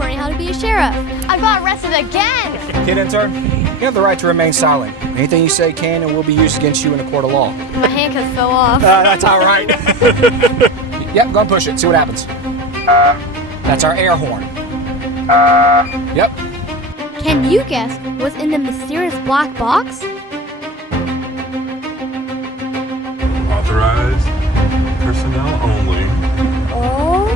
learning how to be a sheriff. I got arrested again! Kid intern, you have the right to remain silent. Anything you say can and will be used against you in a court of law. My handcuffs fell off. That's all right. Yep, go and push it. See what happens. That's our air horn. Yep. Can you guess what's in the mysterious black box? Authorized personnel only. Oh.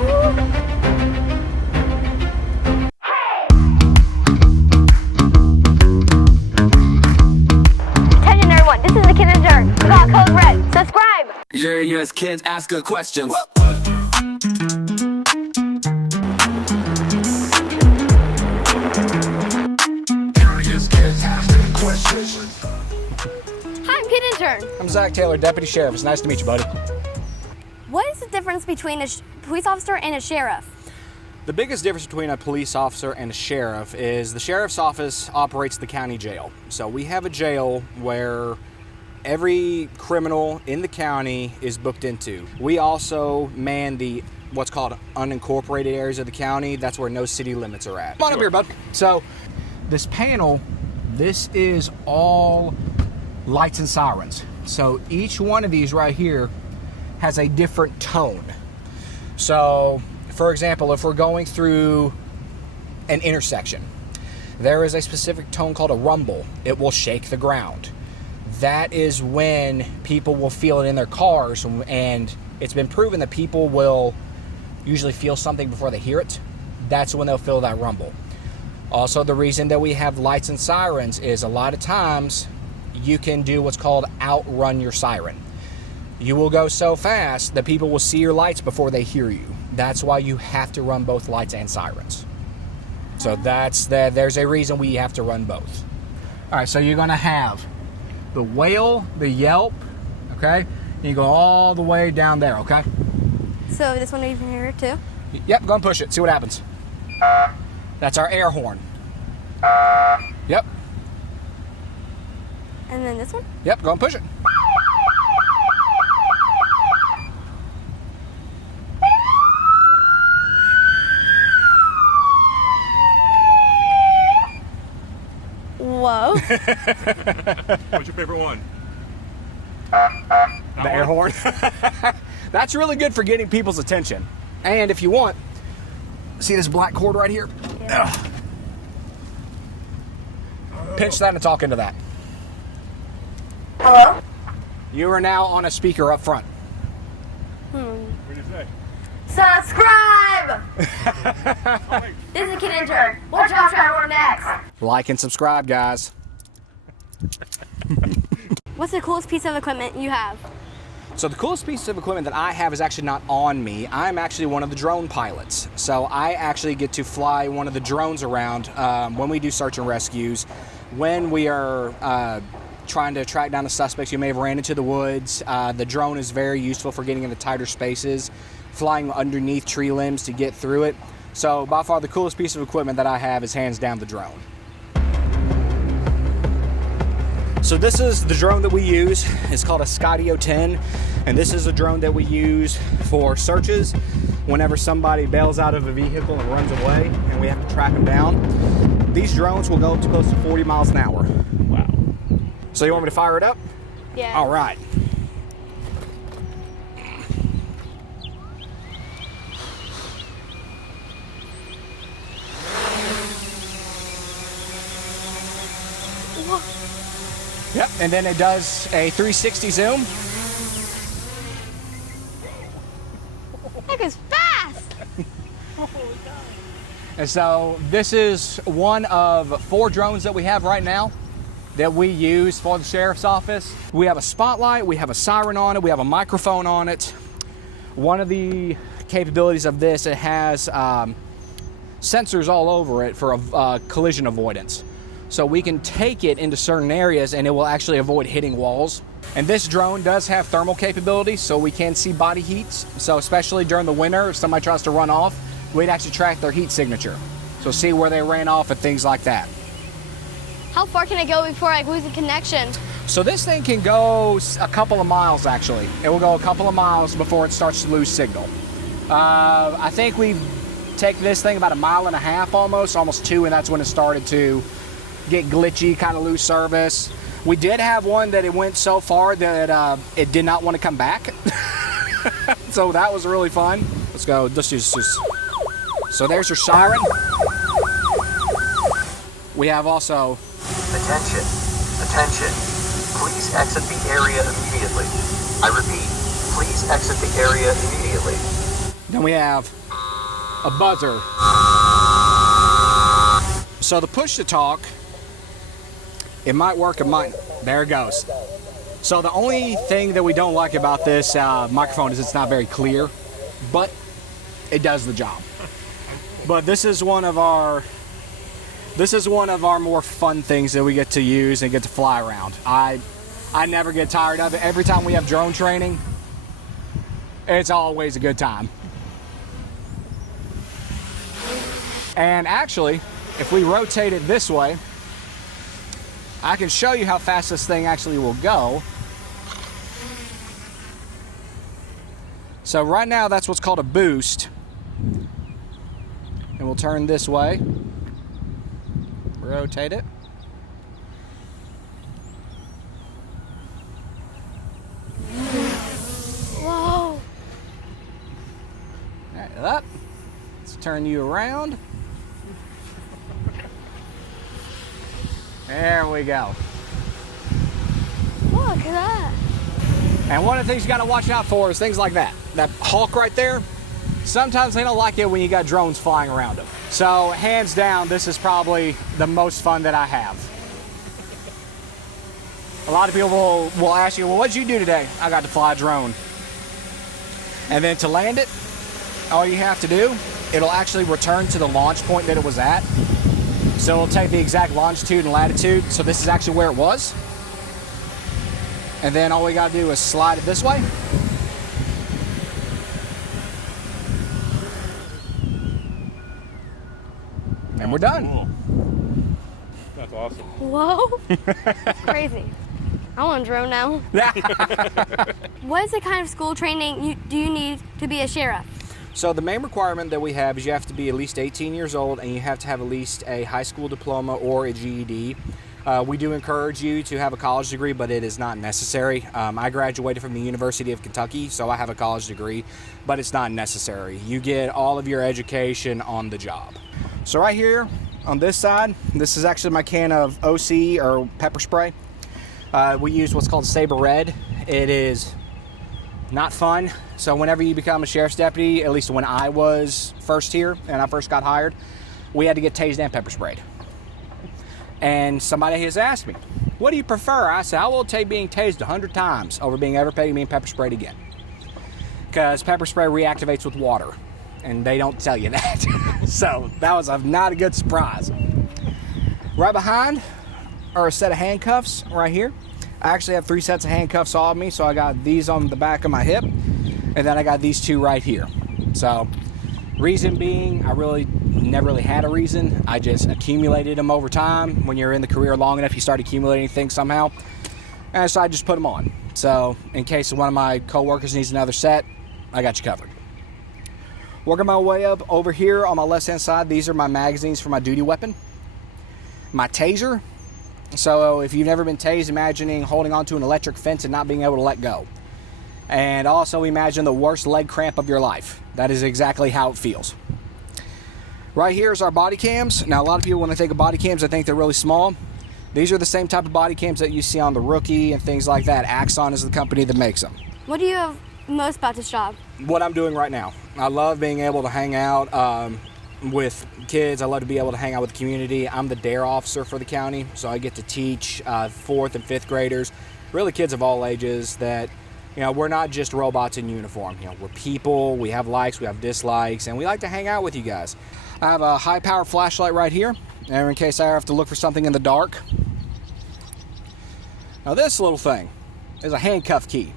Attention everyone, this is the Kid Intern. We got code red. Subscribe! Curious kids ask good questions. Hi, I'm Kid Intern. I'm Zach Taylor, Deputy Sheriff. It's nice to meet you, buddy. What is the difference between a police officer and a sheriff? The biggest difference between a police officer and a sheriff is the sheriff's office operates the county jail. So we have a jail where every criminal in the county is booked into. We also man the what's called unincorporated areas of the county. That's where no city limits are at. Come on up here, bud. So this panel, this is all lights and sirens. So each one of these right here has a different tone. So for example, if we're going through an intersection, there is a specific tone called a rumble. It will shake the ground. That is when people will feel it in their cars, and it's been proven that people will usually feel something before they hear it. That's when they'll feel that rumble. Also, the reason that we have lights and sirens is a lot of times you can do what's called outrun your siren. You will go so fast that people will see your lights before they hear you. That's why you have to run both lights and sirens. So there's a reason we have to run both. All right, so you're gonna have the wail, the yelp, okay? And you go all the way down there, okay? So this one you can hear it too? Yep, go and push it, see what happens. That's our air horn. Yep. And then this one? Yep, go and push it. Whoa. What's your favorite one? The air horn. That's really good for getting people's attention. And if you want, see this black cord right here? Yeah. Pinch that and talk into that. Hello? You are now on a speaker up front. What do you say? Subscribe! This is Kid Intern. What job should I work next? Like and subscribe, guys. What's the coolest piece of equipment you have? So the coolest piece of equipment that I have is actually not on me. I'm actually one of the drone pilots. So I actually get to fly one of the drones around when we do search and rescues, when we are trying to track down the suspects you may have ran into the woods. The drone is very useful for getting into tighter spaces, flying underneath tree limbs to get through it. So by far the coolest piece of equipment that I have is hands down the drone. So this is the drone that we use. It's called a Skydio 10, and this is a drone that we use for searches whenever somebody bails out of a vehicle and runs away and we have to track them down. These drones will go up to close to 40 miles an hour. Wow. So you want me to fire it up? Yeah. All right. Yep, and then it does a 360 zoom. That goes fast! And so this is one of 4 drones that we have right now that we use for the sheriff's office. We have a spotlight, we have a siren on it, we have a microphone on it. One of the capabilities of this, it has sensors all over it for collision avoidance. So we can take it into certain areas and it will actually avoid hitting walls. And this drone does have thermal capability, so we can see body heats. So especially during the winter, if somebody tries to run off, we'd actually track their heat signature. So see where they ran off and things like that. How far can I go before I lose a connection? So this thing can go a couple of miles actually. It will go a couple of miles before it starts to lose signal. I think we've take this thing about 1.5 miles almost 2, and that's when it started to get glitchy, kind of lose service. We did have one that it went so far that it did not want to come back. So that was really fun. Let's go. Let's use this. So there's your siren. We have also... Attention. Attention. Please exit the area immediately. I repeat, please exit the area immediately. Then we have a buzzer. So the push to talk, it might work, it might. There it goes. So the only thing that we don't like about this microphone is it's not very clear, but it does the job. But this is one of our more fun things that we get to use and get to fly around. I never get tired of it. Every time we have drone training, it's always a good time. And actually, if we rotate it this way, I can show you how fast this thing actually will go. So right now, that's what's called a boost. And we'll turn this way. Rotate it. Whoa. Right, up. Let's turn you around. There we go. Look at that. And one of the things you got to watch out for is things like that. That hawk right there, sometimes they don't like it when you got drones flying around them. So hands down, this is probably the most fun that I have. A lot of people will ask you, well, what'd you do today? I got to fly a drone. And then to land it, all you have to do, it'll actually return to the launch point that it was at. So it'll take the exact longitude and latitude. So this is actually where it was. And then all we got to do is slide it this way. And we're done. Cool. That's awesome. Whoa. That's crazy. I want a drone now. What is the kind of school training do you need to be a sheriff? So the main requirement that we have is you have to be at least 18 years old and you have to have at least a high school diploma or a GED. We do encourage you to have a college degree, but it is not necessary. I graduated from the University of Kentucky, so I have a college degree, but it's not necessary. You get all of your education on the job. So right here on this side, this is actually my can of OC or pepper spray. We use what's called Saber Red. It is not fun. So whenever you become a sheriff's deputy, at least when I was first here and I first got hired, we had to get tased and pepper sprayed. And somebody has asked me, what do you prefer? I said, I will take being tased 100 times over being pepper sprayed again. Because pepper spray reactivates with water, and they don't tell you that. So that was not a good surprise. Right behind are a set of handcuffs right here. I actually have 3 sets of handcuffs on me, so I got these on the back of my hip, and then I got these 2 right here. So reason being, I really never really had a reason. I just accumulated them over time. When you're in the career long enough, you start accumulating things somehow. And so I just put them on. So in case one of my coworkers needs another set, I got you covered. Working my way up over here on my left-hand side, these are my magazines for my duty weapon. My taser. So if you've never been tased, imagining holding onto an electric fence and not being able to let go. And also imagine the worst leg cramp of your life. That is exactly how it feels. Right here is our body cams. Now a lot of people, when they think of body cams, I think they're really small. These are the same type of body cams that you see on the Rookie and things like that. Axon is the company that makes them. What do you have most about this job? What I'm doing right now. I love being able to hang out with kids. I love to be able to hang out with the community. I'm the DARE officer for the county, so I get to teach 4th and 5th graders, really kids of all ages that, you know, we're not just robots in uniform. You know, we're people, we have likes, we have dislikes, and we like to hang out with you guys. I have a high-power flashlight right here, and in case I have to look for something in the dark. Now this little thing is a handcuff key.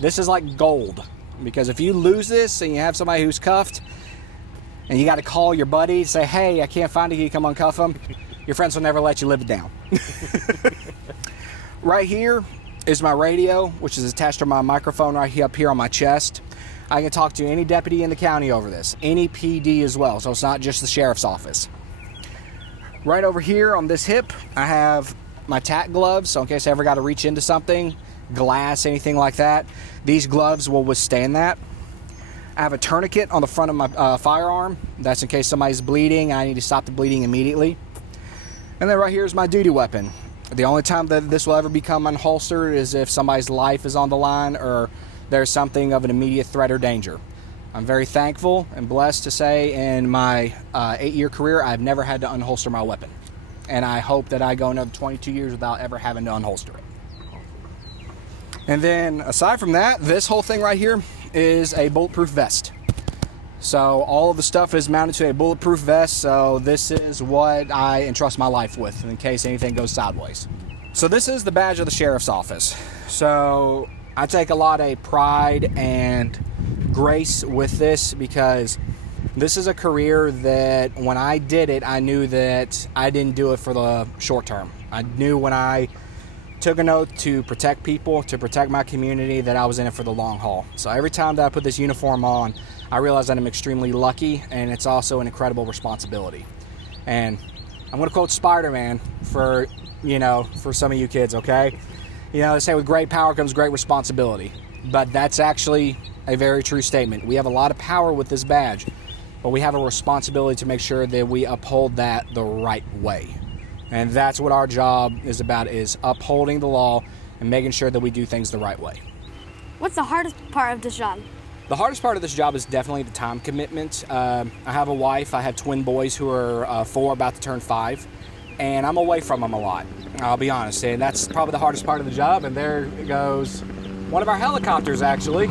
This is like gold, because if you lose this and you have somebody who's cuffed, and you got to call your buddy, say, hey, I can't find it, can you come uncuff him? Your friends will never let you live it down. Right here is my radio, which is attached to my microphone right here up here on my chest. I can talk to any deputy in the county over this, any PD as well, so it's not just the sheriff's office. Right over here on this hip, I have my tack gloves, so in case I ever got to reach into something, glass, anything like that, these gloves will withstand that. I have a tourniquet on the front of my firearm. That's in case somebody's bleeding. I need to stop the bleeding immediately. And then right here is my duty weapon. The only time that this will ever become unholstered is if somebody's life is on the line or there's something of an immediate threat or danger. I'm very thankful and blessed to say in my 8-year career, I've never had to unholster my weapon. And I hope that I go another 22 years without ever having to unholster it. And then aside from that, this whole thing right here is a bulletproof vest. So all of the stuff is mounted to a bulletproof vest, so this is what I entrust my life with in case anything goes sideways. So this is the badge of the sheriff's office. So I take a lot of pride and grace with this because this is a career that when I did it, I knew that I didn't do it for the short term. I knew when I took an oath to protect people, to protect my community, that I was in it for the long haul. So every time that I put this uniform on, I realize that I'm extremely lucky, and it's also an incredible responsibility. And I'm going to quote Spider-Man for some of you kids, okay? They say with great power comes great responsibility. But that's actually a very true statement. We have a lot of power with this badge, but we have a responsibility to make sure that we uphold that the right way. And that's what our job is about, is upholding the law and making sure that we do things the right way. What's the hardest part of this job? The hardest part of this job is definitely the time commitment. I have a wife. I have twin boys who are 4, about to turn 5. And I'm away from them a lot, I'll be honest. And that's probably the hardest part of the job. And there goes one of our helicopters, actually.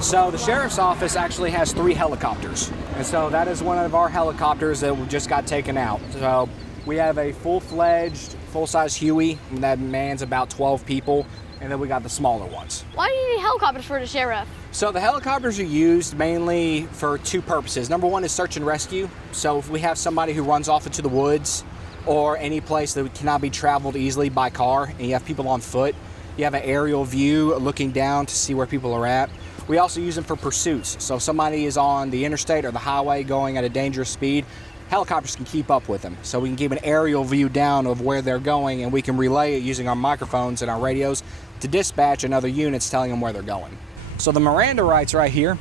So the sheriff's office actually has 3 helicopters. And so that is one of our helicopters that just got taken out. So we have a full-fledged, full-size Huey that mans about 12 people. And then we got the smaller ones. Why do you need helicopters for the sheriff? So the helicopters are used mainly for 2 purposes. Number 1 is search and rescue. So if we have somebody who runs off into the woods or any place that cannot be traveled easily by car, and you have people on foot, you have an aerial view looking down to see where people are at. We also use them for pursuits. So if somebody is on the interstate or the highway going at a dangerous speed, helicopters can keep up with them. So we can give an aerial view down of where they're going, and we can relay it using our microphones and our radios to dispatch and other units telling them where they're going. So the Miranda Rights right here,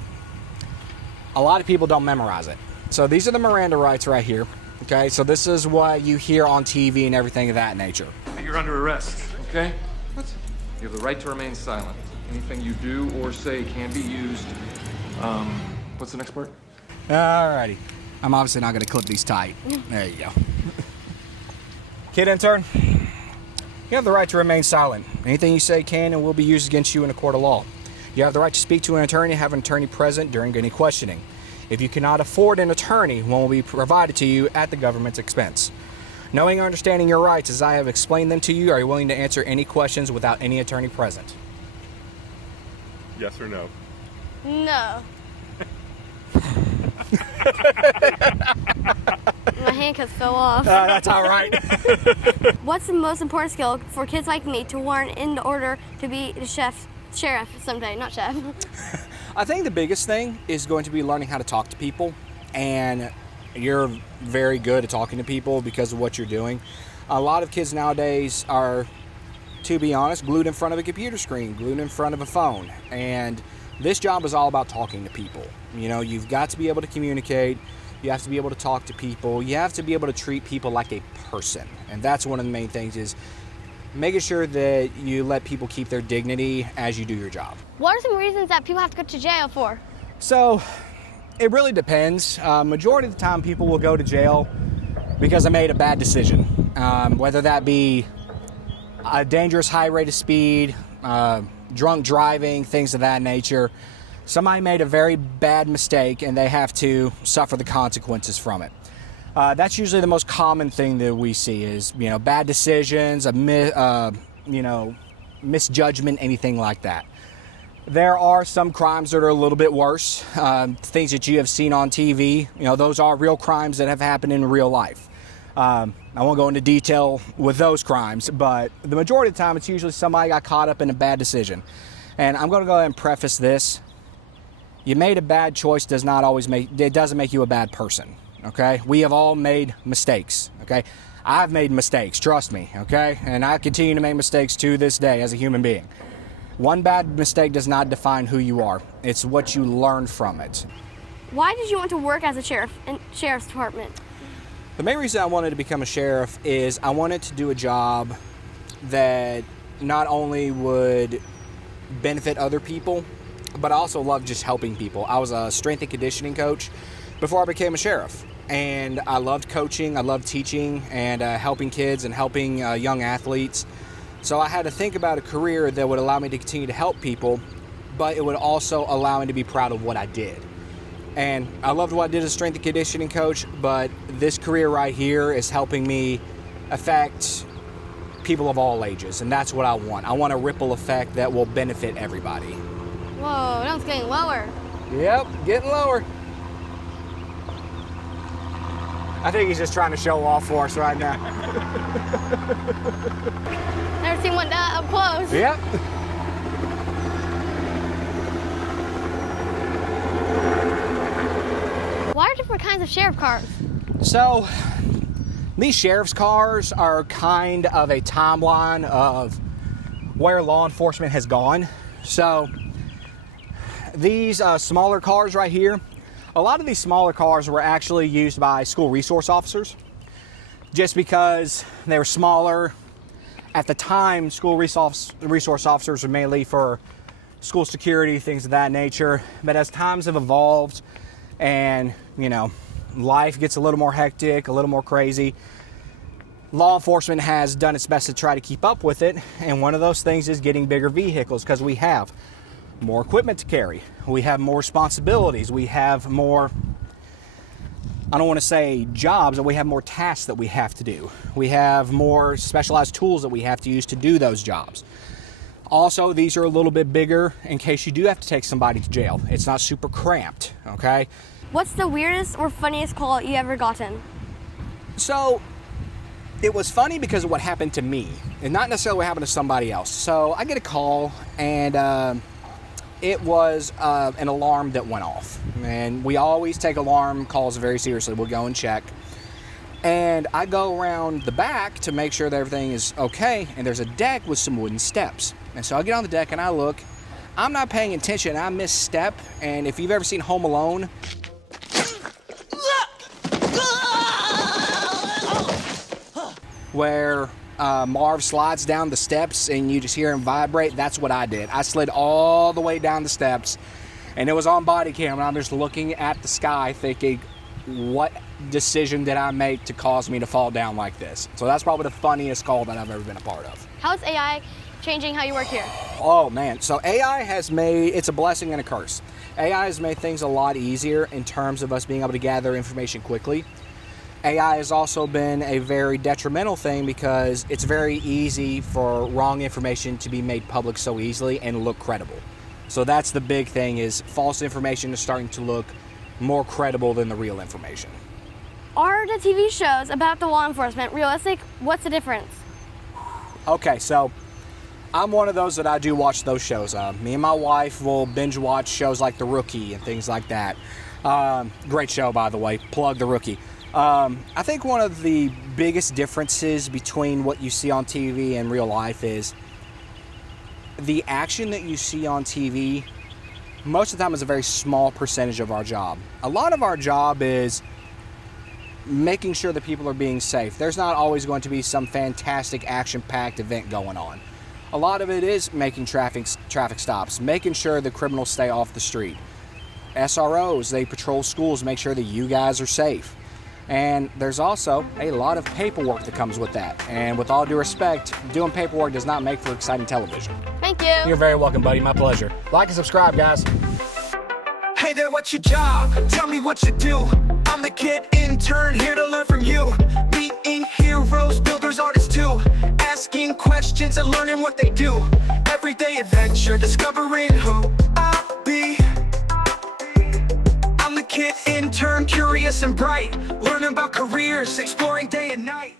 a lot of people don't memorize it. So these are the Miranda Rights right here. Okay, so this is what you hear on TV and everything of that nature. You're under arrest, okay? What? You have the right to remain silent. Anything you do or say can be used. What's the next part? Alrighty. I'm obviously not going to clip these tight. There you go. Kid intern, you have the right to remain silent. Anything you say can and will be used against you in a court of law. You have the right to speak to an attorney and have an attorney present during any questioning. If you cannot afford an attorney, one will be provided to you at the government's expense. Knowing and understanding your rights as I have explained them to you, are you willing to answer any questions without any attorney present? Yes or no? No. My handcuffs fell off. That's all right. What's the most important skill for kids like me to learn in order to be the sheriff someday, not chef? I think the biggest thing is going to be learning how to talk to people, and you're very good at talking to people because of what you're doing. A lot of kids nowadays are, to be honest, glued in front of a computer screen, glued in front of a phone, and this job is all about talking to people. You've got to be able to communicate. You have to be able to talk to people. You have to be able to treat people like a person. And that's one of the main things, is making sure that you let people keep their dignity as you do your job. What are some reasons that people have to go to jail for? So it really depends. Majority of the time people will go to jail because they made a bad decision. Whether that be a dangerous high rate of speed, drunk driving, things of that nature. Somebody made a very bad mistake and they have to suffer the consequences from it. That's usually the most common thing that we see is, bad decisions, misjudgment, anything like that. There are some crimes that are a little bit worse, things that you have seen on TV. Those are real crimes that have happened in real life. I won't go into detail with those crimes, but the majority of the time it's usually somebody got caught up in a bad decision. And I'm going to go ahead and preface this. You made a bad choice doesn't make you a bad person, okay? We have all made mistakes, okay? I've made mistakes, trust me, okay? And I continue to make mistakes to this day as a human being. One bad mistake does not define who you are. It's what you learn from it. Why did you want to work as a sheriff in sheriff's department? The main reason I wanted to become a sheriff is I wanted to do a job that not only would benefit other people, but I also love just helping people. I was a strength and conditioning coach before I became a sheriff. And I loved coaching, I loved teaching, and helping kids and helping young athletes. So I had to think about a career that would allow me to continue to help people, but it would also allow me to be proud of what I did. And I loved what I did as a strength and conditioning coach, but this career right here is helping me affect people of all ages, and that's what I want. I want a ripple effect that will benefit everybody. Whoa, now it's getting lower. Yep, getting lower. I think he's just trying to show off for us right now. Never seen one that up close. Yep. Why are different kinds of sheriff cars? So, these sheriff's cars are kind of a timeline of where law enforcement has gone. So, these smaller cars right here, a lot of these smaller cars were actually used by school resource officers just because they were smaller. At the time, school resource officers were mainly for school security, things of that nature. But as times have evolved and, you know, life gets a little more hectic, a little more crazy, law enforcement has done its best to try to keep up with it. And one of those things is getting bigger vehicles because we have more equipment to carry. We have more responsibilities. We have more, I don't want to say jobs, but we have more tasks that we have to do. We have more specialized tools that we have to use to do those jobs. Also, these are a little bit bigger in case you do have to take somebody to jail. It's not super cramped, okay? What's the weirdest or funniest call you ever gotten? So, it was funny because of what happened to me and not necessarily what happened to somebody else. So, I get a call and it was an alarm that went off. And we always take alarm calls very seriously. We'll go and check. And I go around the back to make sure that everything is okay. And there's a deck with some wooden steps. And so I get on the deck and I look. I'm not paying attention. I misstep. And if you've ever seen Home Alone, where Marv slides down the steps and you just hear him vibrate, that's what I did. I slid all the way down the steps and it was on body cam and I'm just looking at the sky thinking, what decision did I make to cause me to fall down like this? So that's probably the funniest call that I've ever been a part of. How is AI changing how you work here? Oh man, so AI has made, it's a blessing and a curse. AI has made things a lot easier in terms of us being able to gather information quickly. AI has also been a very detrimental thing because it's very easy for wrong information to be made public so easily and look credible. So that's the big thing, is false information is starting to look more credible than the real information. Are the TV shows about the law enforcement realistic? What's the difference? Okay, so I'm one of those that I do watch those shows. Me and my wife will binge watch shows like The Rookie and things like that. Great show, by the way. Plug The Rookie. I think one of the biggest differences between what you see on TV and real life is the action that you see on TV most of the time is a very small percentage of our job. A lot of our job is making sure that people are being safe. There's not always going to be some fantastic action-packed event going on. A lot of it is making traffic stops, making sure the criminals stay off the street. SROs, they patrol schools, make sure that you guys are safe. And there's also a lot of paperwork that comes with that. And with all due respect, doing paperwork does not make for exciting television. Thank you. You're very welcome, buddy. My pleasure. Like and subscribe, guys. Hey there, what's your job? Tell me what you do. I'm the kid intern, here to learn from you. Meeting heroes, builders, artists too. Asking questions and learning what they do. Everyday adventure, discovering who I'll be. I'm the kid intern. curious and bright, learning about careers, exploring day and night.